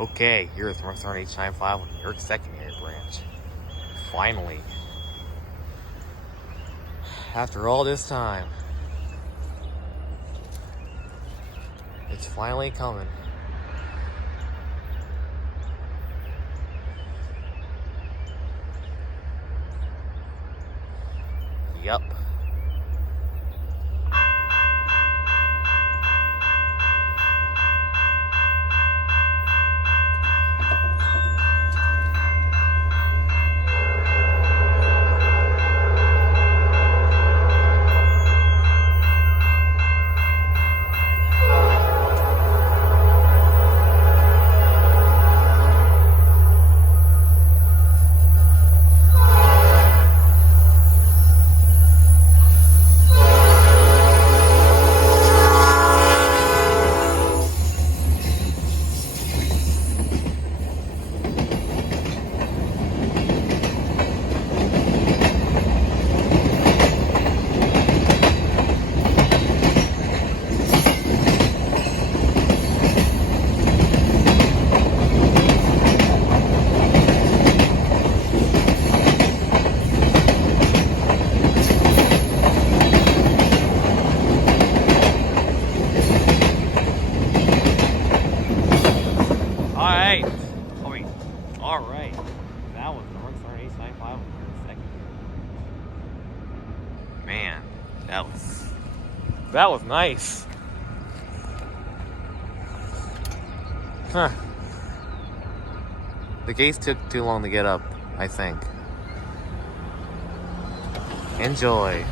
Okay, here is Norfolk Southern H95 on New York secondary branch. Finally. After all this time. It's finally coming. Yup. Alright. That was Norfolk Southern H95 on the second. Man, that was nice. Huh. The gates took too long to get up, I think. Enjoy.